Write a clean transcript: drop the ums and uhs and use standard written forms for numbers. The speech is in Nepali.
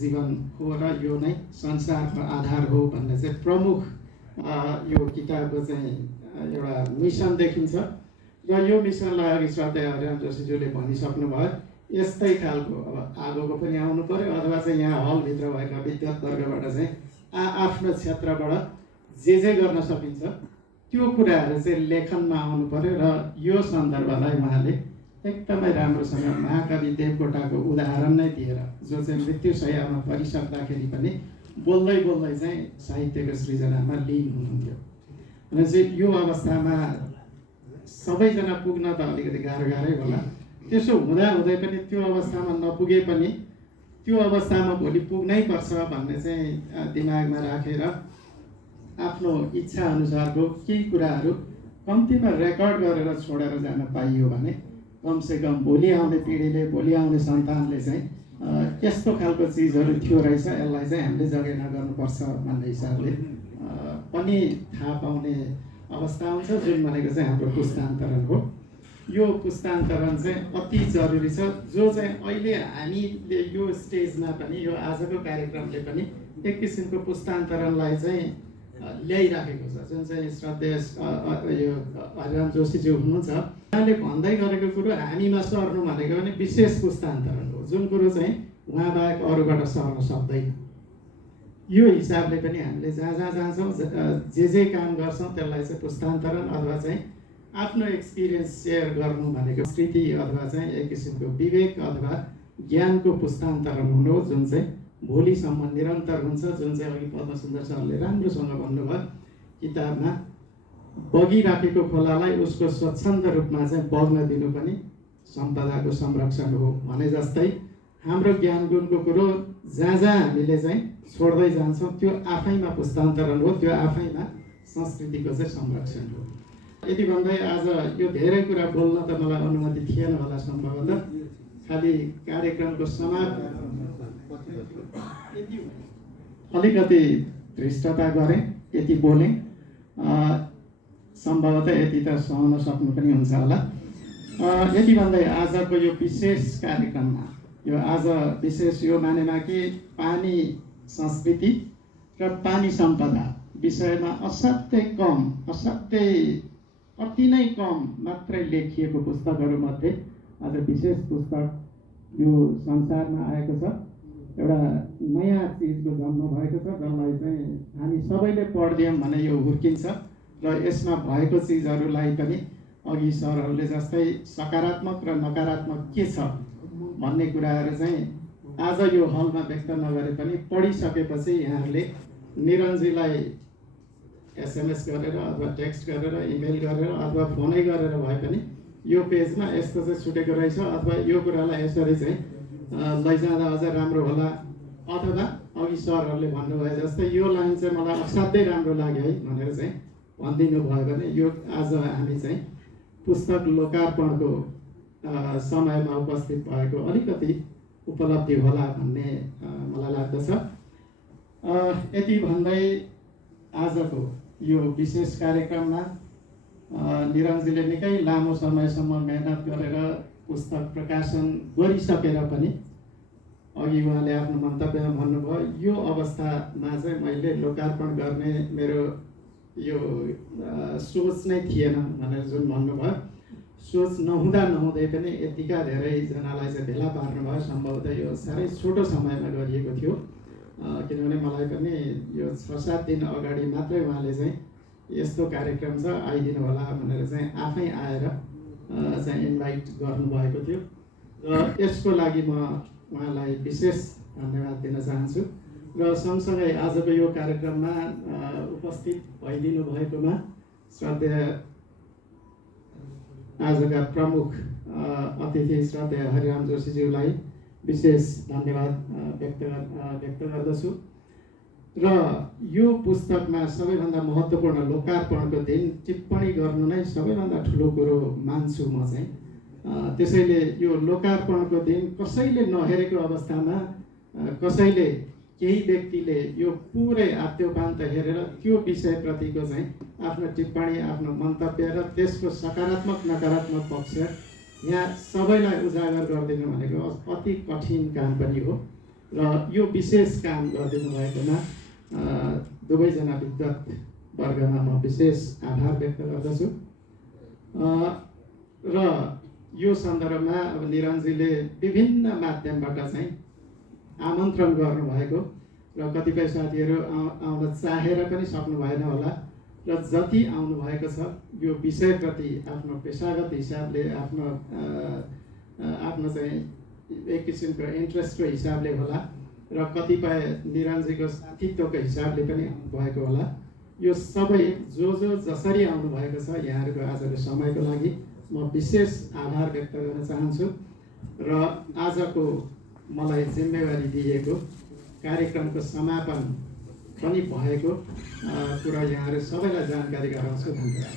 जीवन हो र यो नै संसारको आधार हो भन्ने चाहिँ प्रमुख यो किताबको चाहिँ एउटा मिसन देखिन्छ र यो मिसनलाई अघि श्रद्धेय हरिराम जोशीज्यूले भनिसक्नुभयो। यस्तै खालको अब आगोको पनि आउनु पर्यो अथवा चाहिँ यहाँ हलभित्र भएका विद्यार्थीवर्गबाट चाहिँ आफ्नो क्षेत्रबाट जे गर्न सकिन्छ त्यो कुराहरू चाहिँ लेखनमा आउनु पर्यो र यो सन्दर्भलाई उहाँले एकदमै राम्रोसँग महाकवि देवकोटाको उदाहरण नै दिएर जो चाहिँ मृत्युशय्यामा परिसक्दाखेरि पनि बोल्दै चाहिँ साहित्यको सृजनामा लिन हुनुहुन्थ्यो। र चाहिँ यो अवस्थामा सबैजना पुग्न त अलिकति गाह्रै होला। त्यसो हुँदै पनि त्यो अवस्थामा नपुगे पनि त्यो अवस्थामा भोलि पुग्नै पर्छ भन्ने चाहिँ दिमागमा राखेर आफ्नो इच्छा अनुसारको केही कुराहरू कम्तीमा रेकर्ड गरेर छोडेर जान पाइयो भने कमसेकम भोलि आउने पिँढीले भोलि आउने सन्तानले चाहिँ यस्तो खालको चिजहरू थियो रहेछ यसलाई चाहिँ हामीले जगेर्ना गर्नुपर्छ भन्ने हिसाबले पनि थाहा पाउने अवस्था हुन्छ जुन भनेको चाहिँ हाम्रो पुस्तान्तरण हो। यो पुस्तान्तरण चाहिँ अति जरुरी छ जो चाहिँ अहिले हामीले यो स्टेजमा पनि यो आजको कार्यक्रमले पनि एक किसिमको पुस्तान्तरणलाई चाहिँ ल्याइराखेको छ। जुन चाहिँ श्रद्धेय यो हरिराम जोशीज्यू हुनुहुन्छ उहाँले भन्दै गरेको कुरो हामीमा सर्नु भनेको पनि विशेष पुस्तान्तरण हो जुन कुरो चाहिँ उहाँ बाहेक अरूबाट सर्न सक्दैन। यो हिसाबले पनि हामीले जहाँ जान्छौँ जे काम गर्छौँ त्यसलाई चाहिँ पुस्तान्तरण अथवा चाहिँ आफ्नो एक्सपिरियन्स सेयर गर्नु भनेको स्मृति अथवा चाहिँ एक किसिमको विवेक अथवा ज्ञानको पुस्तान्तरण हुनु हो जुन चाहिँ भोलिसम्म निरन्तर हुन्छ। जुन चाहिँ अघि पद्मसुन्दर सरले राम्रोसँग भन्नुभयो किताबमा बगिराखेको खोलालाई उसको स्वच्छन्द रूपमा चाहिँ बग्न दिनु पनि सम्पदाको संरक्षण हो भने जस्तै हाम्रो ज्ञान गुणको कुरो जहाँ हामीले चाहिँ छोड्दै जान्छौँ त्यो आफैमा पुस्तान्तरण हो, त्यो आफैमा संस्कृतिको चाहिँ संरक्षण हो। यति भन्दै आज यो धेरै कुरा बोल्न त मलाई अनुमति थिएन होला सम्भवतः, खालि कार्यक्रमको अलिकति धृष्टता गरेँ, यति बोलेँ, सम्भवतः यति त सहन सक्नु पनि हुन्छ होला। यति भन्दै आजको यो विशेष कार्यक्रममा यो आज विशेष यो मानेमा कि पानी संस्कृति र पानी सम्पदा विषयमा असाध्यै अति नै कम मात्रै लेखिएको पुस्तकहरूमध्ये आज विशेष पुस्तक यो संसारमा आएको छ। एउटा नयाँ चिजको जन्म भएको छ जसलाई चाहिँ हामी सबैले पढ्दियौँ भने यो हुर्किन्छ र यसमा भएको चिजहरूलाई पनि अघि सरहरूले जस्तै सकारात्मक र नकारात्मक के छ भन्ने कुराहरू चाहिँ आज यो हलमा व्यक्त नगरे पनि पढिसकेपछि यहाँहरूले निरञ्जीलाई एसएमएस गरेर अथवा टेक्स्ट गरेर इमेल गरेर अथवा फोनै गरेर भए पनि यो पेजमा यस्तो चाहिँ छुटेको रहेछ अथवा यो कुरालाई यसरी चाहिँ लैजाँदा अझ राम्रो होला अथवा अघि सरहरूले भन्नुभयो जस्तै यो लाइन चाहिँ मलाई असाध्यै राम्रो लाग्यो है भनेर चाहिँ भनिदिनु भयो भने यो आज हामी चाहिँ पुस्तक लोकार्पणको समयमा उपस्थित भएको अलिकति उपलब्धि होला भन्ने मलाई लाग्दछ। यति भन्दै आजको यो विशेष कार्यक्रममा निरञ्जीले निकै लामो समयसम्म मेहनत गरेर पुस्तक प्रकाशन गरिसकेर पनि अघि उहाँले आफ्नो मन्तव्यमा भन्नुभयो यो अवस्थामा चाहिँ मैले लोकार्पण गर्ने मेरो यो सोच नै थिएन भनेर जुन भन्नुभयो। सोच नहुँदै पनि यतिका धेरैजनालाई चाहिँ भेला पार्नुभयो। सम्भवतः यो साह्रै छोटो समयमा गरिएको थियो किनभने मलाई पनि यो 6-7 दिन अगाडि मात्रै उहाँले चाहिँ यस्तो कार्यक्रम छ आइदिनु होला भनेर चाहिँ आफै आएर चाहिँ इन्भाइट गर्नुभएको थियो र यसको लागि म उहाँलाई विशेष धन्यवाद दिन चाहन्छु। र सँगसँगै आजको यो कार्यक्रममा उपस्थित भइदिनु भएकोमा श्रद्धेय आजका प्रमुख अतिथि श्रद्धेय हरिराम जोशीज्यूलाई विशेष धन्यवाद व्यक्त गर्दछु। र यो पुस्तकमा सबैभन्दा महत्त्वपूर्ण लोकार्पणको दिन टिप्पणी गर्नु नै सबैभन्दा ठुलो कुरो मान्छु म चाहिँ। त्यसैले यो लोकार्पणको दिन कसैले नहेरेको अवस्थामा कसैले केही व्यक्तिले यो पुरै आद्योपान्त हेरेर त्यो विषयप्रतिको चाहिँ आफ्नो टिप्पणी आफ्नो मन्तव्य र त्यसको सकारात्मक नकारात्मक पक्ष यहाँ सबैलाई उजागर गरिदिनु भनेको अति कठिन काम पनि हो। र यो विशेष काम गरिदिनु भएकोमा दुवैजना विद्वत वर्गमा म विशेष आभार व्यक्त गर्दछु। र यो सन्दर्भमा अब निरञ्जीले विभिन्न माध्यमबाट चाहिँ आमन्त्रण गर्नुभएको र कतिपय साथीहरू आउन चाहेर पनि सक्नु भएन होला र जति आउनुभएको छ यो विषयप्रति आफ्नो पेसागत हिसाबले आफ्नो चाहिँ एक किसिमको इन्ट्रेस्टको हिसाबले होला र कतिपय निरञ्जीको साथीत्वको हिसाबले पनि आउनुभएको होला। यो सबै जो जसरी आउनुभएको छ यहाँहरूको आजको समयको लागि म विशेष आभार व्यक्त गर्न चाहन्छु र आजको मलाई जिम्मेवारी दिएको कार्यक्रमको समापन पनि भएको कुरा यहाँहरू सबैलाई जानकारी गराउँछु। धन्यवाद।